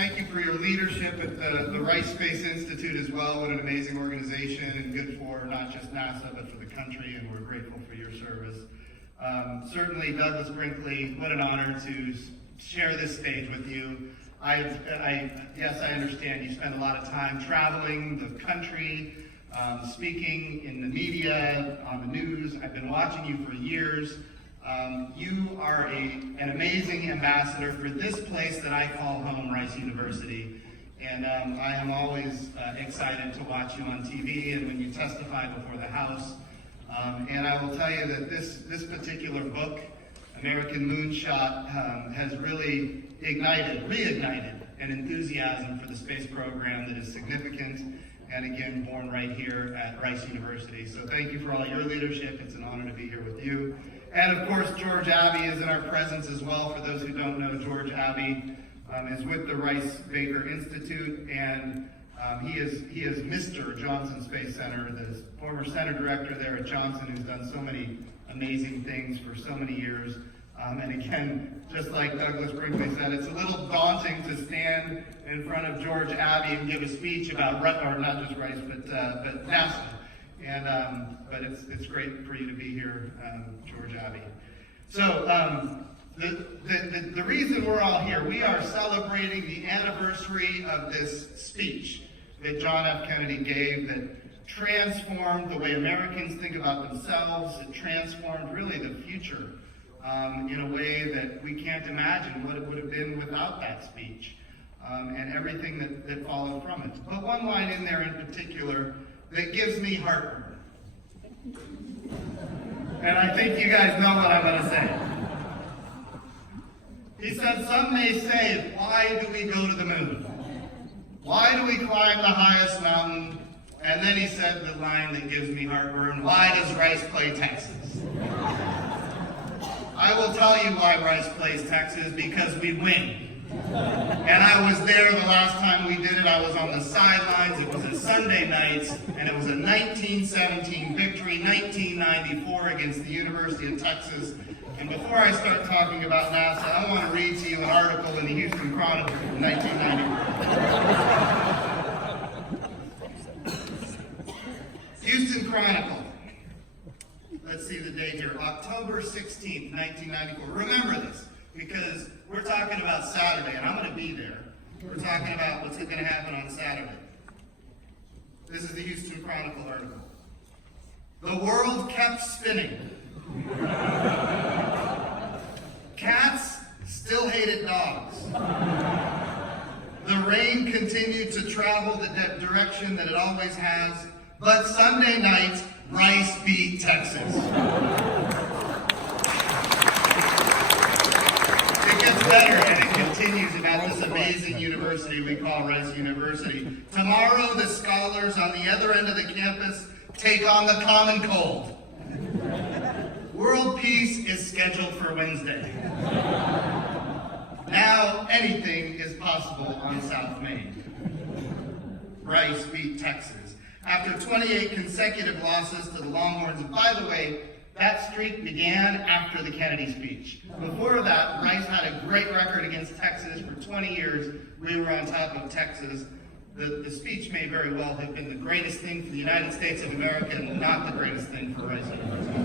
thank you for your leadership at the Rice Space Institute as well. What an amazing organization, and good for not just NASA, but for the country, and we're grateful for your service. Certainly, Douglas Brinkley, what an honor to share this stage with you. Yes, I understand you spend a lot of time traveling the country, speaking in the media, on the news. I've been watching you for years. You are an amazing ambassador for this place that I call home, Rice University. And I am always excited to watch you on TV and when you testify before the House. And I will tell you that this particular book, American Moonshot, has really reignited an enthusiasm for the space program that is significant, and again, born right here at Rice University. So thank you for all your leadership. It's an honor to be here with you. And of course, George Abbey is in our presence as well. For those who don't know, George Abbey is with the Rice Baker Institute, and he is Mr. Johnson Space Center, the former center director there at Johnson, who's done so many amazing things for so many years. And again, just like Douglas Brinkley said, it's a little daunting to stand in front of George Abbey and give a speech about, or not just Rice, but NASA. And but it's great for you to be here, George Abbey. So the reason we're all here, we are celebrating the anniversary of this speech that John F. Kennedy gave that transformed the way Americans think about themselves. It transformed really the future in a way that we can't imagine what it would have been without that speech and everything that followed from it. But one line in there in particular that gives me heartburn. And I think you guys know what I'm going to say. He said, "Some may say, why do we go to the moon? Why do we climb the highest mountain?" And then he said the line that gives me heartburn, "Why does Rice play Texas?" I will tell you why Rice plays Texas, because we win. And I was there the last time we did it. I was on the sidelines. It was a Sunday night, and it was a 1917 victory, 1994 against the University of Texas. And before I start talking about NASA, I want to read to you an article in the Houston Chronicle from 1994. Houston Chronicle. Let's see the date here. October 16th, 1994. Remember this, because we're talking about Saturday, and I'm going to be there. We're talking about what's going to happen on Saturday. This is the Houston Chronicle article. The world kept spinning. Cats still hated dogs. The rain continued to travel the direction that it always has, but Sunday night, Rice beat Texas. Better, and it continues about this amazing university we call Rice University. Tomorrow, the scholars on the other end of the campus take on the common cold. World peace is scheduled for Wednesday. Now, anything is possible on South Main. Rice beat Texas. After 28 consecutive losses to the Longhorns, and by the way, that streak began after the Kennedy speech. Before that, Rice had a great record against Texas. For 20 years, we were on top of Texas. The speech may very well have been the greatest thing for the United States of America and not the greatest thing for Rice University.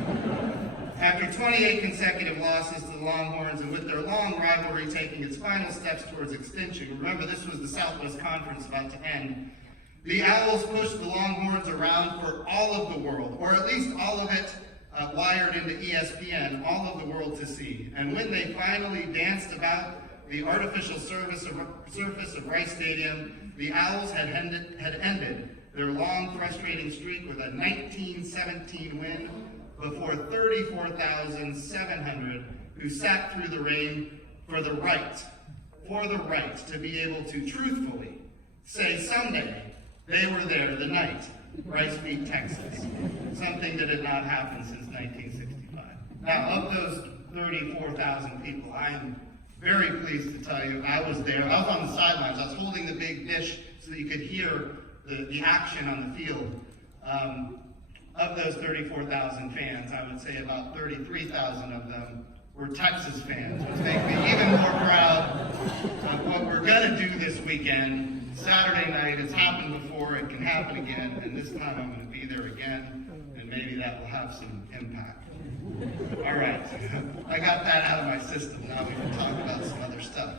After 28 consecutive losses to the Longhorns, and with their long rivalry taking its final steps towards extinction, remember this was the Southwest Conference about to end, the Owls pushed the Longhorns around for all of the world, or at least all of it, wired into ESPN, all of the world to see. And when they finally danced about the artificial surface of Rice Stadium, the Owls had ended their long, frustrating streak with a 1917 win before 34,700 who sat through the rain for the right to be able to truthfully say someday they were there the night Rice beat Texas, something that had not happened since 1965. Now, of those 34,000 people, I am very pleased to tell you I was there. I was on the sidelines. I was holding the big dish so that you could hear the action on the field. Of those 34,000 fans, I would say about 33,000 of them were Texas fans, which makes me even more proud of what we're going to do this weekend, Saturday night. It's happened before, it can happen again, and this time I'm going to be there again, and maybe that will have some impact. All right, I got that out of my system. Now we can talk about some other stuff.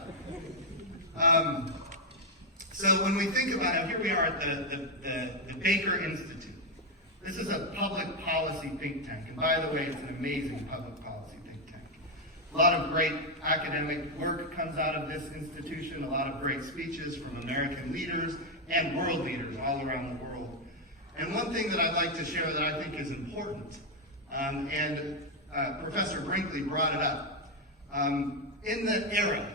So when we think about it, here we are at the Baker Institute. This is a public policy think tank, and by the way, it's an amazing public policy think tank. A lot of great academic work comes out of this institution, a lot of great speeches from American leaders and world leaders all around the world. And one thing that I'd like to share that I think is important, and Professor Brinkley brought it up, in the era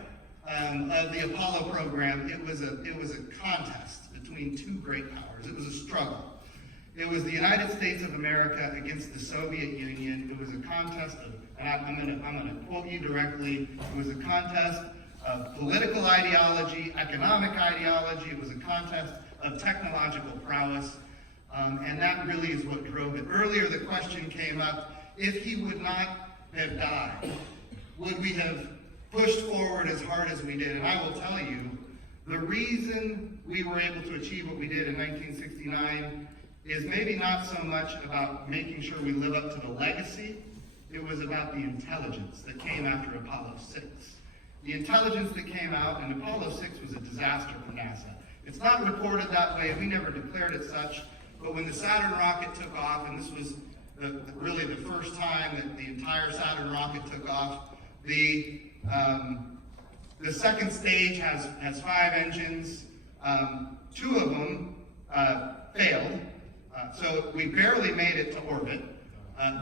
of the Apollo program, it was a contest between two great powers. It was a struggle. It was the United States of America against the Soviet Union. It was a contest of, and I'm going to quote you directly, it was a contest of political ideology, economic ideology. It was a contest of technological prowess, and that really is what drove it. Earlier, the question came up, if he would not have died, would we have pushed forward as hard as we did? And I will tell you, the reason we were able to achieve what we did in 1969 is maybe not so much about making sure we live up to the legacy. It was about the intelligence that came after Apollo 6. The intelligence that came out, and Apollo 6 was a disaster for NASA. It's not reported that way, we never declared it such, but when the Saturn rocket took off, and this was really the first time that the entire Saturn rocket took off, the second stage has 5 engines. 2 of them failed, so we barely made it to orbit.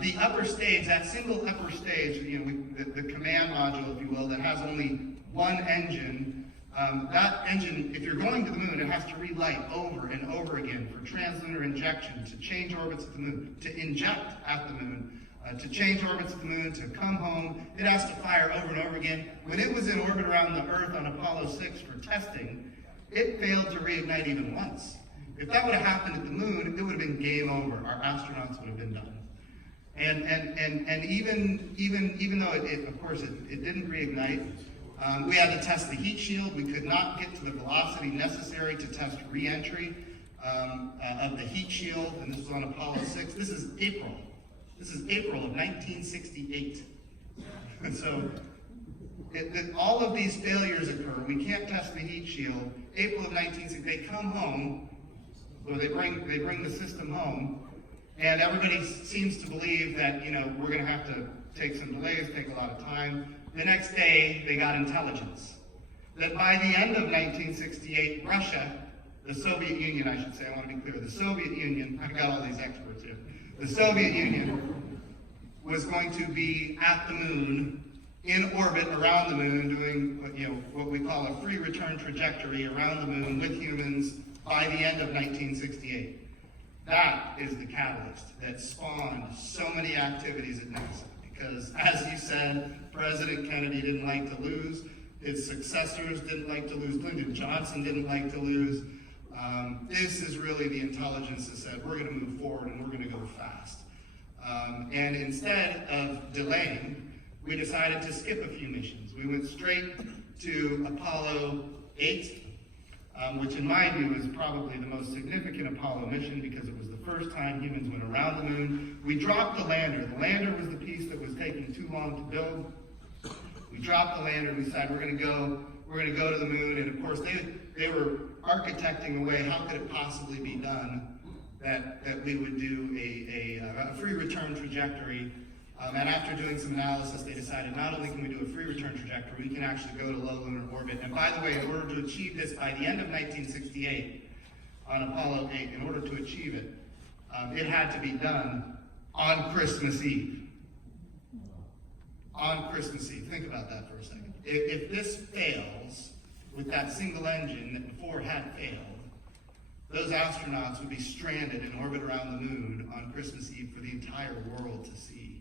The upper stage, that single upper stage, the command module, if you will, that has only 1 engine, that engine, if you're going to the moon, it has to relight over and over again for translunar injection, to change orbits at the moon, to inject at the moon, to change orbits at the moon, to come home. It has to fire over and over again. When it was in orbit around the Earth on Apollo 6 for testing, it failed to reignite even once. If that would have happened at the moon, it would have been game over. Our astronauts would have been done. And even though of course it didn't reignite, we had to test the heat shield. We could not get to the velocity necessary to test re-entry of the heat shield, and this was on Apollo 6. This is April. This is April of 1968. And so all of these failures occur. We can't test the heat shield. April of 1968, they come home, or they bring the system home, and everybody seems to believe that we're going to have to take some delays, take a lot of time. The next day, they got intelligence that by the end of 1968, Russia, the Soviet Union, I should say, I want to be clear, the Soviet Union, I've got all these experts here, the Soviet Union was going to be at the moon, in orbit around the moon, doing what we call a free return trajectory around the moon with humans by the end of 1968. That is the catalyst that spawned so many activities at NASA. Because, as you said, President Kennedy didn't like to lose. His successors didn't like to lose. Lyndon Johnson didn't like to lose. This is really the intelligence that said, we're going to move forward and we're going to go fast. And instead of delaying, we decided to skip a few missions. We went straight to Apollo 8, which in my view is probably the most significant Apollo mission because it was the first time humans went around the moon. We dropped the lander. The lander was the piece that was taking too long to build. We dropped the lander and we decided we're going to go to the moon. And of course they were architecting a way, how could it possibly be done that we would do a free return trajectory. And after doing some analysis, they decided not only can we do a free return trajectory, we can actually go to low lunar orbit. And by the way, in order to achieve this by the end of 1968 on Apollo 8, in order to achieve it, it had to be done on Christmas Eve. On Christmas Eve. Think about that for a second. If this fails with that single engine that before had failed, those astronauts would be stranded in orbit around the moon on Christmas Eve for the entire world to see.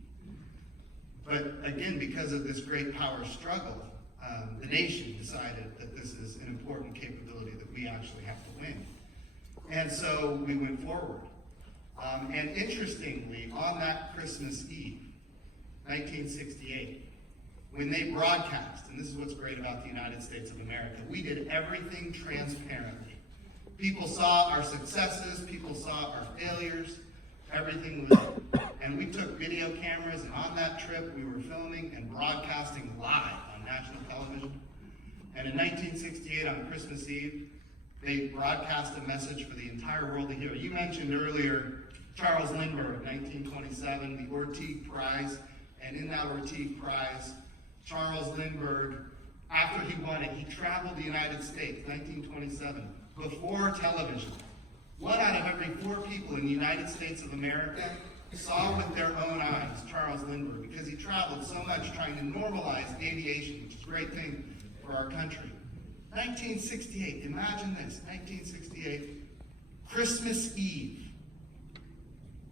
But again, because of this great power struggle, the nation decided that this is an important capability that we actually have to win. And so we went forward. And interestingly, on that Christmas Eve, 1968, when they broadcast, and this is what's great about the United States of America, we did everything transparently. People saw our successes, people saw our failures, everything was, and we took video cameras, and on that trip we were filming and broadcasting live on national television. And in 1968, on Christmas Eve, they broadcast a message for the entire world to hear. You mentioned earlier Charles Lindbergh, 1927, the Orteig Prize, and in that Orteig Prize, Charles Lindbergh, after he won it, he traveled the United States, 1927, before television. 1 out of every 4 people in the United States of America saw with their own eyes Charles Lindbergh, because he traveled so much trying to normalize aviation, which is a great thing for our country. 1968, imagine this, 1968, Christmas Eve.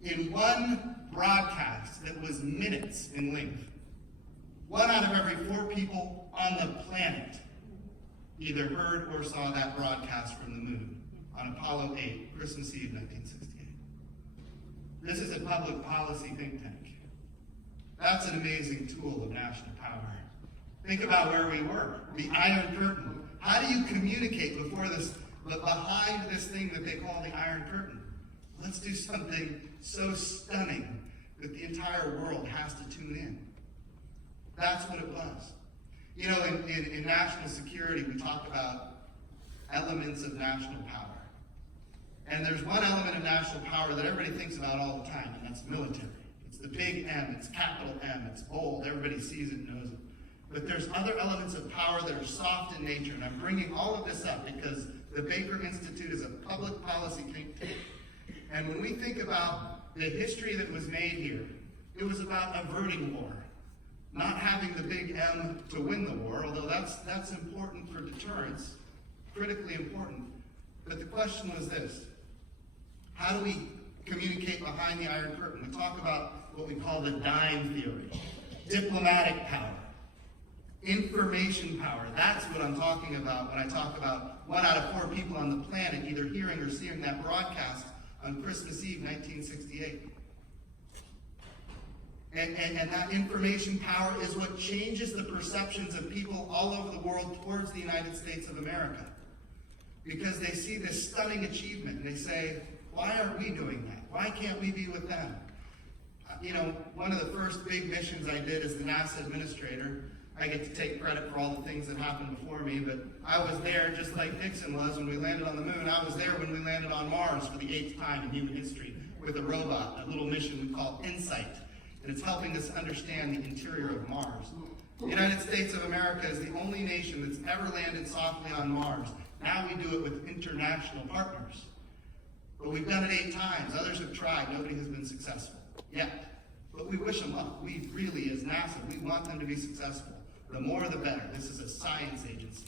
In one broadcast that was minutes in length, 1 out of every 4 people on the planet either heard or saw that broadcast from the moon on Apollo 8, Christmas Eve, 1968. This is a public policy think tank. That's an amazing tool of national power. Think about where we were, the Iron Curtain. How do you communicate behind this thing that they call the Iron Curtain? Let's do something so stunning that the entire world has to tune in. That's what it was. You know, in national security, we talk about elements of national power. And there's one element of national power that everybody thinks about all the time, and that's military. It's the big M, it's capital M, it's bold, everybody sees it, knows it. But there's other elements of power that are soft in nature, and I'm bringing all of this up because the Baker Institute is a public policy think tank. And when we think about the history that was made here, it was about averting war. Not having the big M to win the war, although that's important for deterrence, critically important. But the question was this: how do we communicate behind the Iron Curtain? We talk about what we call the dime theory, diplomatic power, information power. That's what I'm talking about when I talk about 1 out of 4 people on the planet either hearing or seeing that broadcast on Christmas Eve, 1968. And that information power is what changes the perceptions of people all over the world towards the United States of America. Because they see this stunning achievement and they say, why aren't we doing that? Why can't we be with them? You know, one of the first big missions I did as the NASA administrator, I get to take credit for all the things that happened before me, but I was there just like Nixon was when we landed on the moon. I was there when we landed on Mars for the 8th time in human history with a robot, a little mission we call InSight. And it's helping us understand the interior of Mars. The United States of America is the only nation that's ever landed softly on Mars. Now we do it with international partners. But we've done it 8 times. Others have tried. Nobody has been successful yet. But we wish them luck. We really, as NASA, we want them to be successful. The more the better. This is a science agency.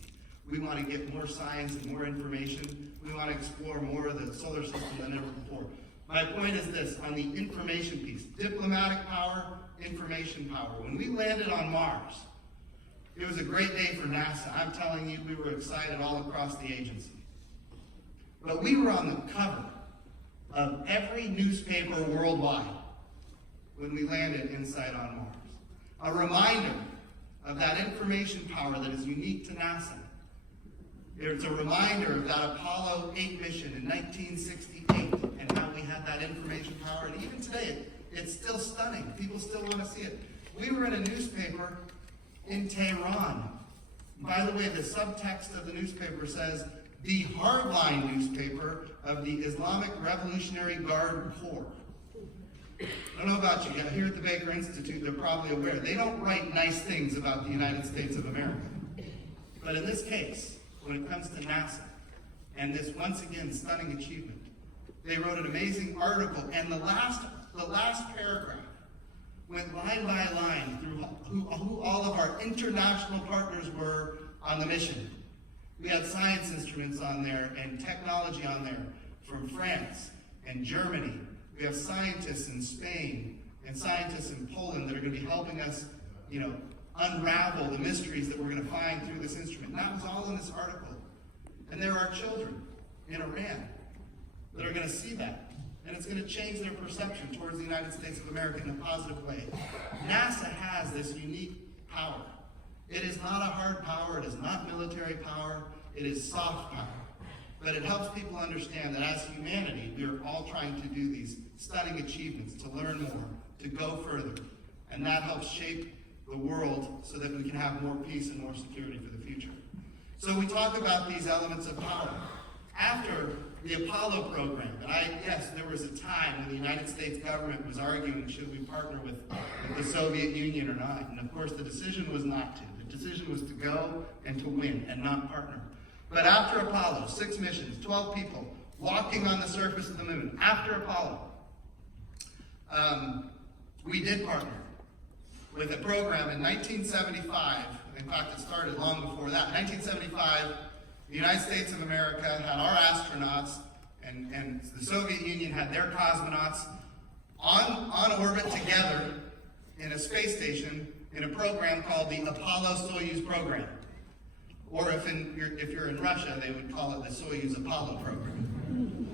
We want to get more science and more information. We want to explore more of the solar system than ever before. My point is this, on the information piece, diplomatic power, information power. When we landed on Mars, it was a great day for NASA. I'm telling you, we were excited all across the agency. But we were on the cover of every newspaper worldwide when we landed inside on Mars. A reminder of that information power that is unique to NASA. It's a reminder of that Apollo 8 mission in 1968 and how we had that information power. And even today, it's still stunning. People still want to see it. We were in a newspaper in Tehran. By the way, the subtext of the newspaper says, the hardline newspaper of the Islamic Revolutionary Guard Corps. I don't know about you, here at the Baker Institute, they're probably aware. They don't write nice things about the United States of America. But in this case, when it comes to NASA, and this once again stunning achievement, they wrote an amazing article, and the last paragraph went line by line through who all of our international partners were on the mission. We had science instruments on there and technology on there from France and Germany. We have scientists in Spain and scientists in Poland that are going to be helping us, unravel the mysteries that we're going to find through this instrument. And that was all in this article. And there are children in Iran that are going to see that. And it's going to change their perception towards the United States of America in a positive way. NASA has this unique power. It is not a hard power, it is not military power, it is soft power. But it helps people understand that as humanity, we are all trying to do these stunning achievements, to learn more, to go further. And that helps shape the world so that we can have more peace and more security for the future. So we talk about these elements of power. After the Apollo program, and yes, there was a time when the United States government was arguing, should we partner with the Soviet Union or not? And of course, the decision was not to. The decision was to go and to win and not partner. But after Apollo, 6 missions, 12 people walking on the surface of the moon, after Apollo, we did partner with a program in 1975. In fact, it started long before that. 1975, the United States of America had our astronauts, and the Soviet Union had their cosmonauts on orbit together in a space station in a program called the Apollo-Soyuz program. Or if you're in Russia, they would call it the Soyuz Apollo program.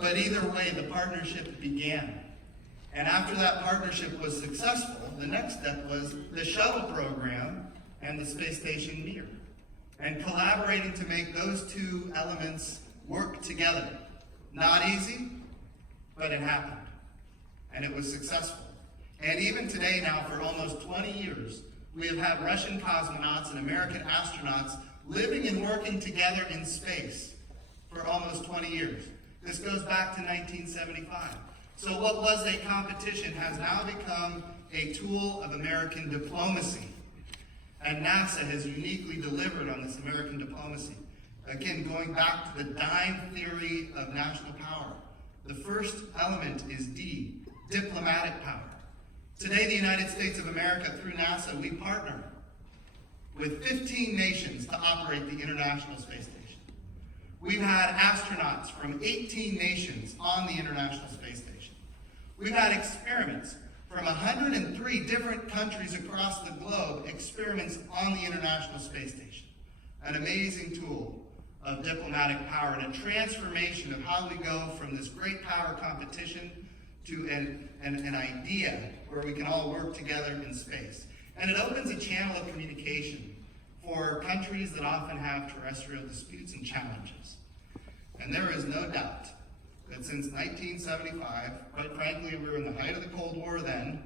But either way, the partnership began. And after that partnership was successful, the next step was the shuttle program and the space station Mir. And collaborating to make those two elements work together. Not easy, but it happened. And it was successful. And even today now, for almost 20 years, we have had Russian cosmonauts and American astronauts living and working together in space for almost 20 years. This goes back to 1975. So what was a competition has now become a tool of American diplomacy. And NASA has uniquely delivered on this American diplomacy. Again, going back to the dime theory of national power. The first element is D, diplomatic power. Today, the United States of America, through NASA, we partner with 15 nations to operate the International Space Station. We've had astronauts from 18 nations on the International Space Station. We've had experiments from 103 different countries across the globe, experiments on the International Space Station. An amazing tool of diplomatic power and a transformation of how we go from this great power competition to an idea where we can all work together in space. And it opens a channel of communication for countries that often have terrestrial disputes and challenges. And there is no doubt that since 1975, quite frankly, we were in the height of the Cold War then,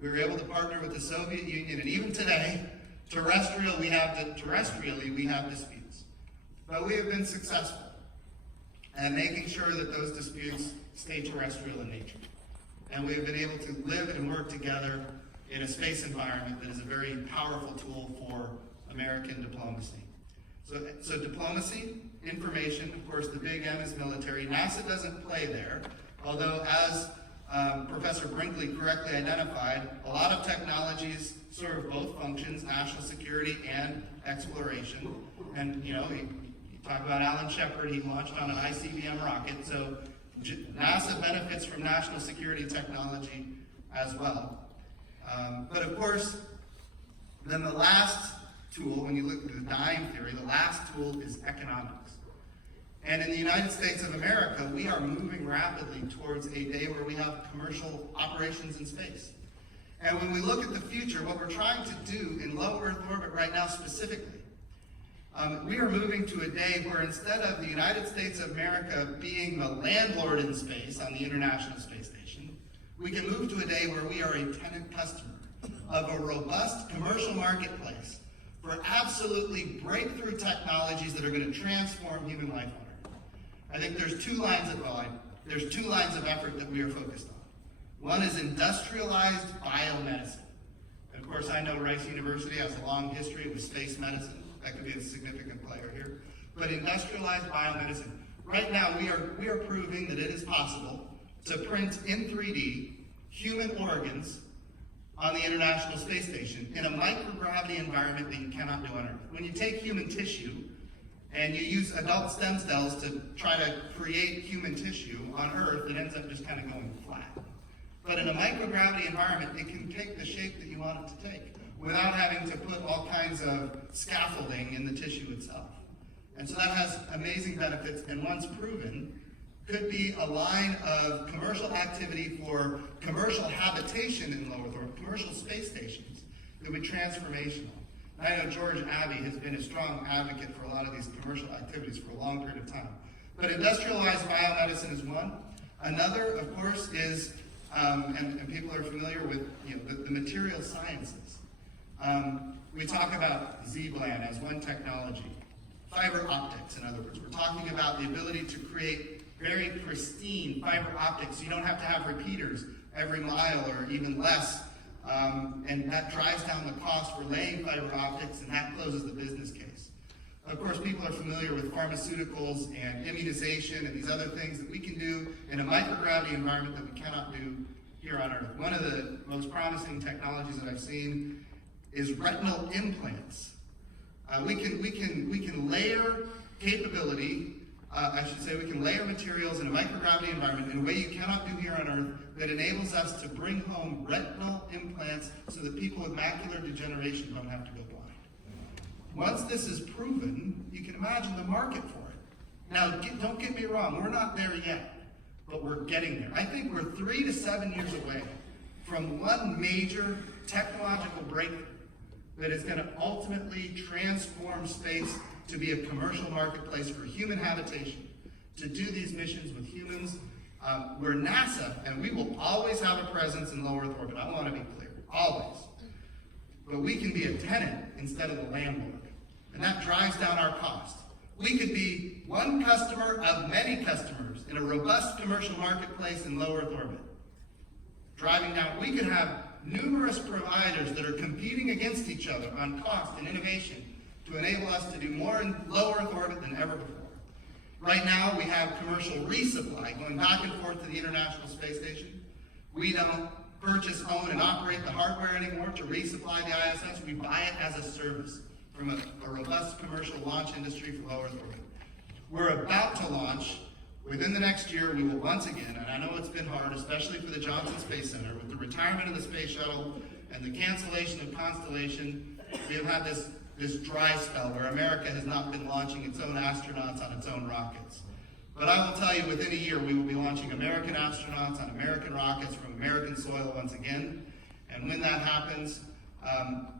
we were able to partner with the Soviet Union, and even today, terrestrially we have disputes. But we have been successful at making sure that those disputes stay terrestrial in nature. And we have been able to live and work together in a space environment that is a very powerful tool for American diplomacy. So diplomacy, information, of course the big M is military. NASA doesn't play there, although as Professor Brinkley correctly identified, a lot of technologies serve both functions, national security and exploration. And you talk about Alan Shepard, he launched on an ICBM rocket, so NASA benefits from national security technology as well. But of course, then the last tool, when you look at the dime theory, the last tool is economics. And in the United States of America, we are moving rapidly towards a day where we have commercial operations in space. And when we look at the future, what we're trying to do in low Earth orbit right now specifically, we are moving to a day where instead of the United States of America being the landlord in space on the International Space Station, we can move to a day where we are a tenant customer of a robust commercial marketplace for absolutely breakthrough technologies that are going to transform human life on Earth. I think there's two lines of effort that we are focused on. One is industrialized biomedicine. And of course, I know Rice University has a long history with space medicine. That could be a significant player here. But industrialized biomedicine. Right now, we are proving that it is possible to print in 3D human organs on the International Space Station in a microgravity environment that you cannot do on Earth. When you take human tissue and you use adult stem cells to try to create human tissue on Earth, it ends up just kind of going flat. But in a microgravity environment, it can take the shape that you want it to take without having to put all kinds of scaffolding in the tissue itself. And so that has amazing benefits, and once proven, could be a line of commercial activity for commercial habitation in low Earth orbit, commercial space stations that would be transformational. I know George Abbey has been a strong advocate for a lot of these commercial activities for a long period of time. But industrialized biomedicine is one. Another, of course, is, and people are familiar with the material sciences. We talk about Z-bland as one technology. Fiber optics, in other words. We're talking about the ability to create very pristine fiber optics. You don't have to have repeaters every mile or even less. And that drives down the cost for laying fiber optics, and that closes the business case. Of course, people are familiar with pharmaceuticals and immunization and these other things that we can do in a microgravity environment that we cannot do here on Earth. One of the most promising technologies that I've seen is retinal implants. We can layer capability. We can layer materials in a microgravity environment in a way you cannot do here on Earth that enables us to bring home retinal implants so that people with macular degeneration don't have to go blind. Once this is proven, you can imagine the market for it. Now, don't get me wrong, we're not there yet, but we're getting there. I think we're 3 to 7 years away from one major technological breakthrough that is going to ultimately transform space to be a commercial marketplace for human habitation, to do these missions with humans. We're NASA, and we will always have a presence in low Earth orbit. I want to be clear, always. But we can be a tenant instead of the landlord, and that drives down our cost. We could be one customer of many customers in a robust commercial marketplace in low Earth orbit. Driving down, we could have numerous providers that are competing against each other on cost and innovation to enable us to do more in low Earth orbit than ever before. Right now, we have commercial resupply going back and forth to the International Space Station. We don't purchase, own, and operate the hardware anymore to resupply the ISS. We buy it as a service from a robust commercial launch industry for low Earth orbit. We're about to launch. Within the next year, we will once again, and I know it's been hard, especially for the Johnson Space Center, with the retirement of the space shuttle and the cancellation of Constellation, we have had this dry spell where America has not been launching its own astronauts on its own rockets. But I will tell you, within a year, we will be launching American astronauts on American rockets from American soil once again. And when that happens,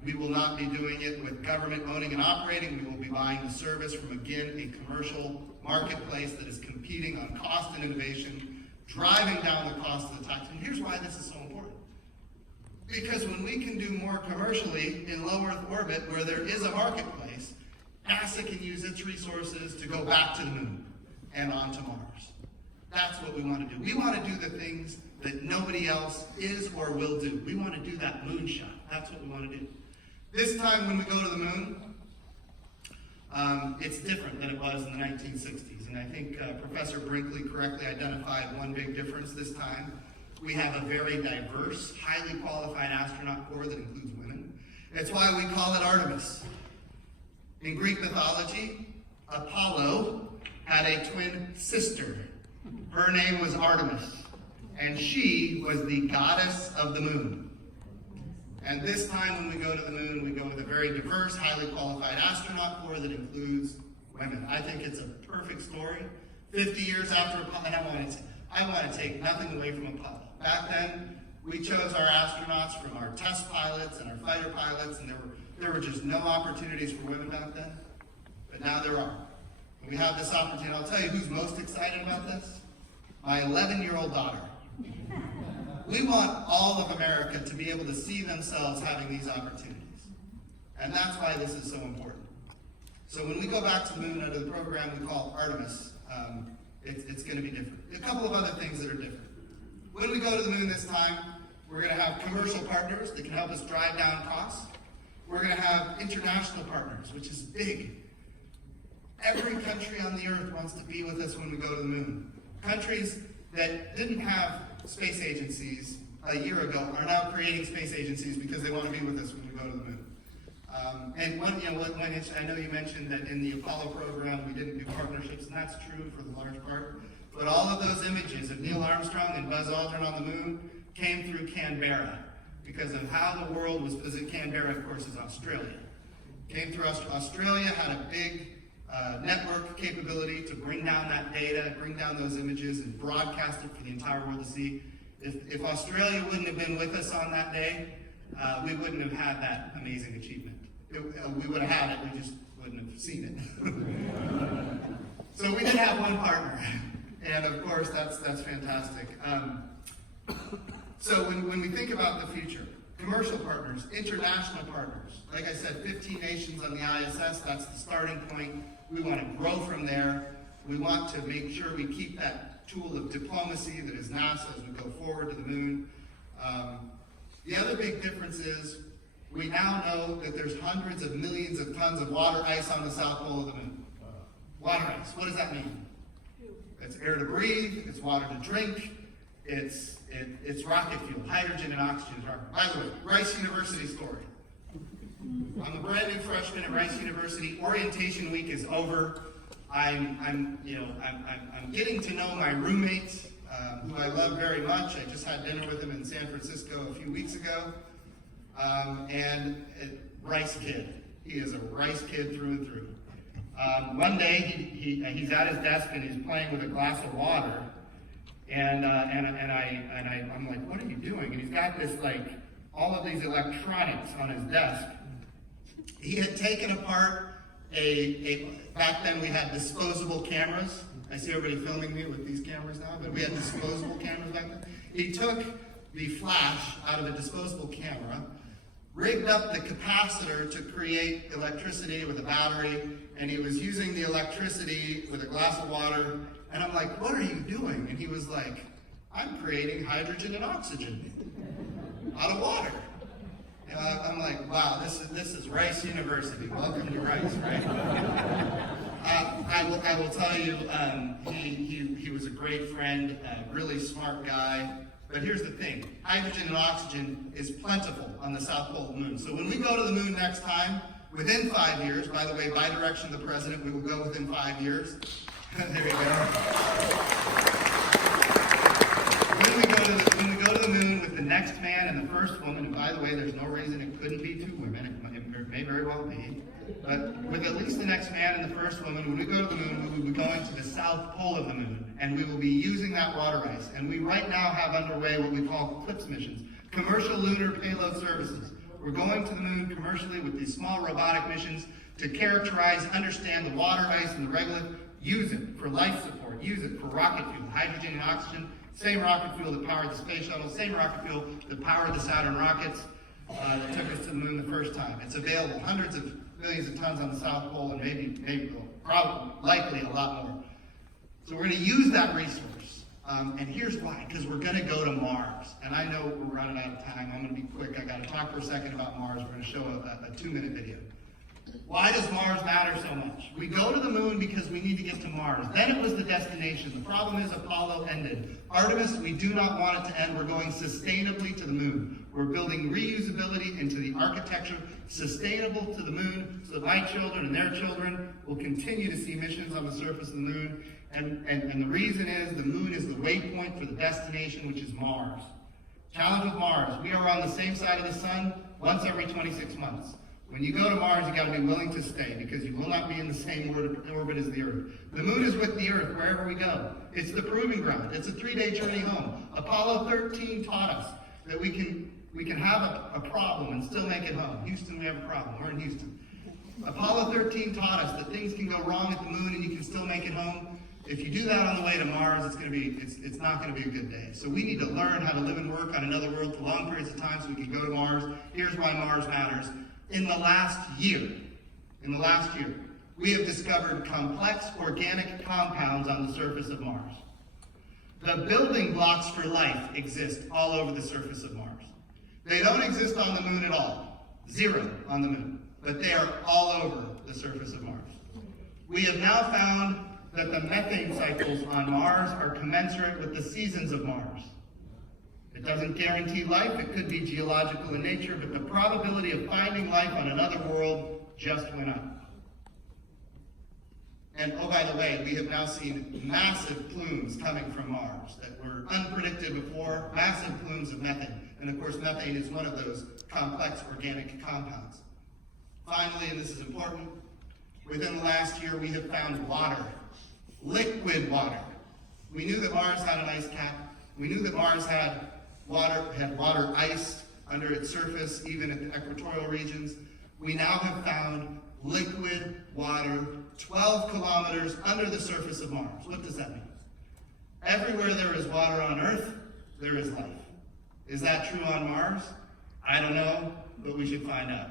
we will not be doing it with government owning and operating. We will be buying the service from, again, a commercial marketplace that is competing on cost and innovation, driving down the cost of the tax. And here's why this is so important. Because when we can do more commercially in low Earth orbit, where there is a marketplace, NASA can use its resources to go back to the moon and on to Mars. That's what we want to do. We want to do the things that nobody else is or will do. We want to do that moonshot. That's what we want to do. This time when we go to the moon, it's different than it was in the 1960s. And I think Professor Brinkley correctly identified one big difference this time. We have a very diverse, highly qualified astronaut corps that includes women. It's why we call it Artemis. In Greek mythology, Apollo had a twin sister. Her name was Artemis, and she was the goddess of the moon. And this time when we go to the moon, we go with a very diverse, highly qualified astronaut corps that includes women. I think it's a perfect story. 50 years after Apollo, and I want to take nothing away from Apollo. Back then, we chose our astronauts from our test pilots and our fighter pilots, and there were just no opportunities for women back then. But now there are. And we have this opportunity. I'll tell you who's most excited about this. My 11-year-old daughter. We want all of America to be able to see themselves having these opportunities. And that's why this is so important. So when we go back to the moon under the program we call Artemis, it's going to be different. A couple of other things that are different. When we go to the moon this time, we're going to have commercial partners that can help us drive down costs. We're going to have international partners, which is big. Every country on the Earth wants to be with us when we go to the moon. Countries that didn't have space agencies a year ago are now creating space agencies because they want to be with us when we go to the moon. I know you mentioned that in the Apollo program we didn't do partnerships, and that's true for the large part. But all of those images of Neil Armstrong and Buzz Aldrin on the moon came through Canberra because of how the world was positioned. Canberra, of course, is Australia. Came through Australia, had a big network capability to bring down that data, bring down those images, and broadcast it for the entire world to see. If Australia wouldn't have been with us on that day, we wouldn't have had that amazing achievement. we would have had it, we just wouldn't have seen it. So we did have one partner, and of course that's fantastic. So when we think about the future, commercial partners, international partners, like I said, 15 nations on the ISS, that's the starting point. We want to grow from there. We want to make sure we keep that tool of diplomacy that is NASA as we go forward to the moon. The other big difference is we now know that there's hundreds of millions of tons of water ice on the south pole of the moon. Water ice, what does that mean? It's air to breathe, it's water to drink, it's rocket fuel, hydrogen and oxygen. By the way, Rice University story. I'm a brand new freshman at Rice University. Orientation week is over. I'm getting to know my roommate, who I love very much. I just had dinner with him in San Francisco a few weeks ago. Rice kid. He is a Rice kid through and through. One day he's at his desk and he's playing with a glass of water, and I'm like, what are you doing? And he's got this all of these electronics on his desk. He had taken apart back then we had disposable cameras. I see everybody filming me with these cameras now, but we had disposable cameras back then. He took the flash out of a disposable camera, rigged up the capacitor to create electricity with a battery, and he was using the electricity with a glass of water. And I'm like, what are you doing? And he was like, I'm creating hydrogen and oxygen out of water. I'm like, wow, this is Rice University. Welcome to Rice, right? I will tell you, he was a great friend, a really smart guy. But here's the thing, hydrogen and oxygen is plentiful on the south pole of the moon. So when we go to the moon next time, within 5 years, by the way, by direction of the president, we will go within 5 years. There you go. When we go to the moon with the next man and the first woman, and by the way, there's no reason it couldn't be 2 women, it may very well be, but with at least the next man and the first woman, when we go to the moon, we will be going to the south pole of the moon, and we will be using that water ice. And we right now have underway what we call CLIPS missions, Commercial Lunar Payload Services. We're going to the moon commercially with these small robotic missions to characterize, understand the water ice and the regolith, use it for life support, use it for rocket fuel, hydrogen and oxygen, same rocket fuel that powered the space shuttle, same rocket fuel that powered the Saturn rockets that took us to the moon the first time. It's available, hundreds of millions of tons on the South Pole, and maybe probably, likely a lot more. So we're going to use that resource. And here's why, because we're going to go to Mars. And I know we're running out of time. I'm going to be quick. I got to talk for a second about Mars. We're going to show a 2-minute video. Why does Mars matter so much? We go to the moon because we need to get to Mars. Then it was the destination. The problem is Apollo ended. Artemis, we do not want it to end. We're going sustainably to the moon. We're building reusability into the architecture, sustainable to the moon, so that my children and their children will continue to see missions on the surface of the moon. And the reason is the moon is the waypoint for the destination, which is Mars. Challenge with Mars. We are on the same side of the sun once every 26 months. When you go to Mars, you got to be willing to stay because you will not be in the same orbit as the Earth. The moon is with the Earth wherever we go. It's the proving ground. It's a 3-day journey home. Apollo 13 taught us that we can have a problem and still make it home. Houston, we have a problem. We're in Houston. Apollo 13 taught us that things can go wrong at the moon and you can still make it home. If you do that on the way to Mars, it's not going to be a good day. So we need to learn how to live and work on another world for long periods of time so we can go to Mars. Here's why Mars matters. In the last year, we have discovered complex organic compounds on the surface of Mars. The building blocks for life exist all over the surface of Mars. They don't exist on the moon at all. 0 on the moon. But they are all over the surface of Mars. We have now found that the methane cycles on Mars are commensurate with the seasons of Mars. It doesn't guarantee life. It could be geological in nature, but the probability of finding life on another world just went up. And oh, by the way, we have now seen massive plumes coming from Mars that were unpredicted before, massive plumes of methane. And of course, methane is one of those complex organic compounds. Finally, and this is important, within the last year, we have found water, liquid water. We knew that Mars had an ice cap. We knew that Mars had water ice under its surface, even at the equatorial regions. We now have found liquid water 12 kilometers under the surface of Mars. What does that mean? Everywhere there is water on Earth, there is life. Is that true on Mars? I don't know, but we should find out.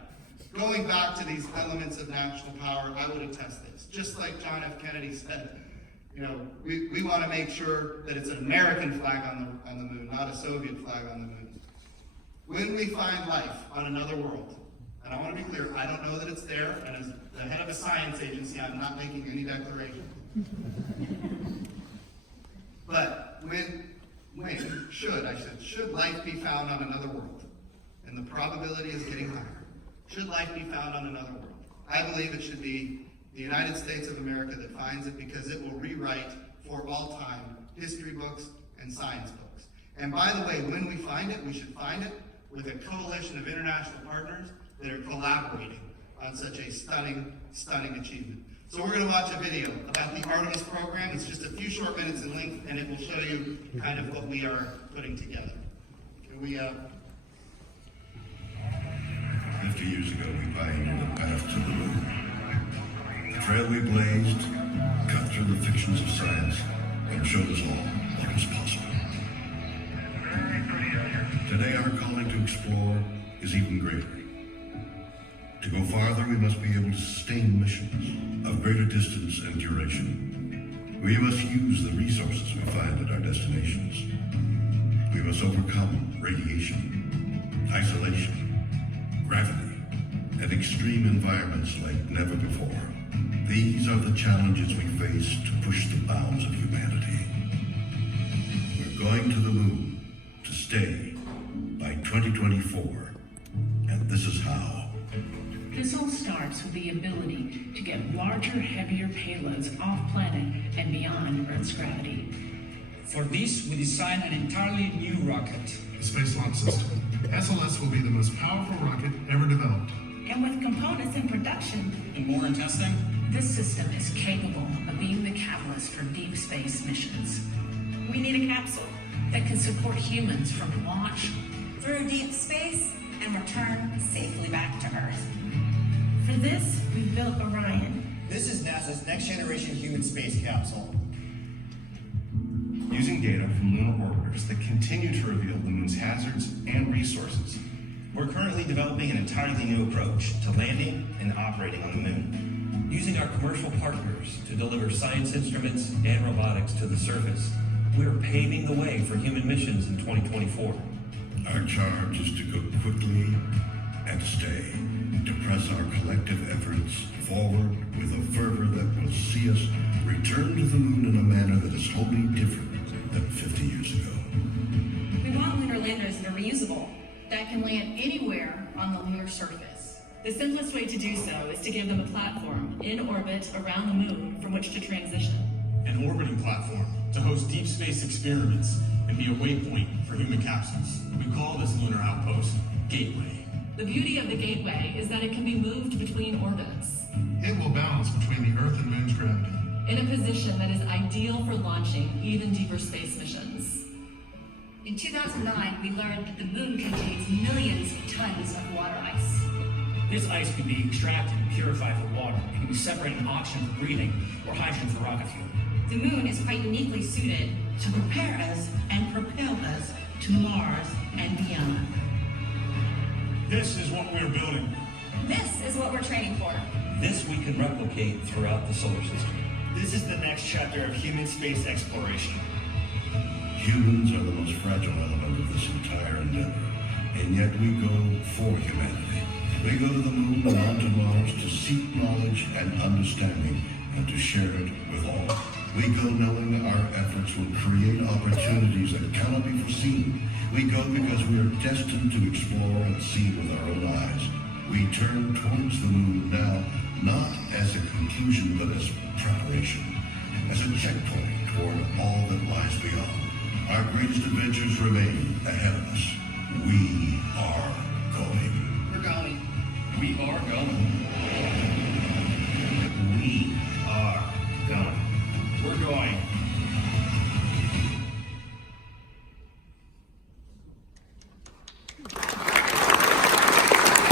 Going back to these elements of national power, I would attest this. Just like John F. Kennedy said, we want to make sure that it's an American flag on the moon, not a Soviet flag on the moon. When we find life on another world, and I want to be clear, I don't know that it's there, and as the head of a science agency, I'm not making any declaration. But should life be found on another world, and the probability is getting higher, should life be found on another world, I believe it should be the United States of America that finds it, because it will rewrite for all time history books and science books. And by the way, when we find it, we should find it with a coalition of international partners that are collaborating on such a stunning, stunning achievement. So we're going to watch a video about the Artemis program. It's just a few short minutes in length, and it will show you kind of what we are putting together. Can we, 50 years ago, we pioneered the path to the moon. The trail we blazed cut through the fictions of science and showed us all what was possible. Today, our calling to explore is even greater. To go farther, we must be able to sustain missions of greater distance and duration. We must use the resources we find at our destinations. We must overcome radiation, isolation, gravity, and extreme environments like never before. These are the challenges we face to push the bounds of humanity. We're going to the moon to stay by 2024, and this is how. This all starts with the ability to get larger, heavier payloads off planet and beyond Earth's gravity. For this, we designed an entirely new rocket. The Space Launch System. SLS will be the most powerful rocket ever developed. And with components in production And more in testing? this system is capable of being the catalyst for deep space missions. We need a capsule That can support humans from launch through deep space and return safely back to Earth. For this, we've built Orion. This is NASA's next generation human space capsule. Using data from lunar orbiters that continue to reveal the moon's hazards and resources. We're currently developing an entirely new approach to landing and operating on the moon. Using our commercial partners to deliver science instruments and robotics to the surface, we are paving the way for human missions in 2024. Our charge is to go quickly and stay, to press our collective efforts forward with a fervor that will see us return to the moon in a manner that is wholly different than 50 years ago. We want lunar landers that are reusable, that can land anywhere on the lunar surface. The simplest way to do so is to give them a platform in orbit around the moon from which to transition. An orbiting platform to host deep space experiments and be a waypoint for human capsules. We call this lunar outpost Gateway. The beauty of the Gateway is that it can be moved between orbits It will balance between the Earth and Moon's gravity. in a position that is ideal for launching even deeper space missions. In 2009, we learned that the moon contains millions of tons of water ice. This ice can be extracted and purified for water. It can be separated into oxygen for breathing or hydrogen for rocket fuel. The moon is quite uniquely suited To prepare us and propel us to Mars and beyond. This is what we're building. This is what we're training for. This we can replicate throughout the solar system. This is the next chapter of human space exploration. Humans are the most fragile element of this entire endeavor, and yet we go for humanity. We go to the moon and on to Mars to seek knowledge and understanding and to share it with all. We go knowing our efforts will create opportunities that cannot be foreseen. We go because we are destined to explore and see with our own eyes. We turn towards the moon now, not as a conclusion, but as preparation, as a checkpoint toward all that lies beyond. Our greatest adventures remain ahead of us. We are going. We're going. We are going.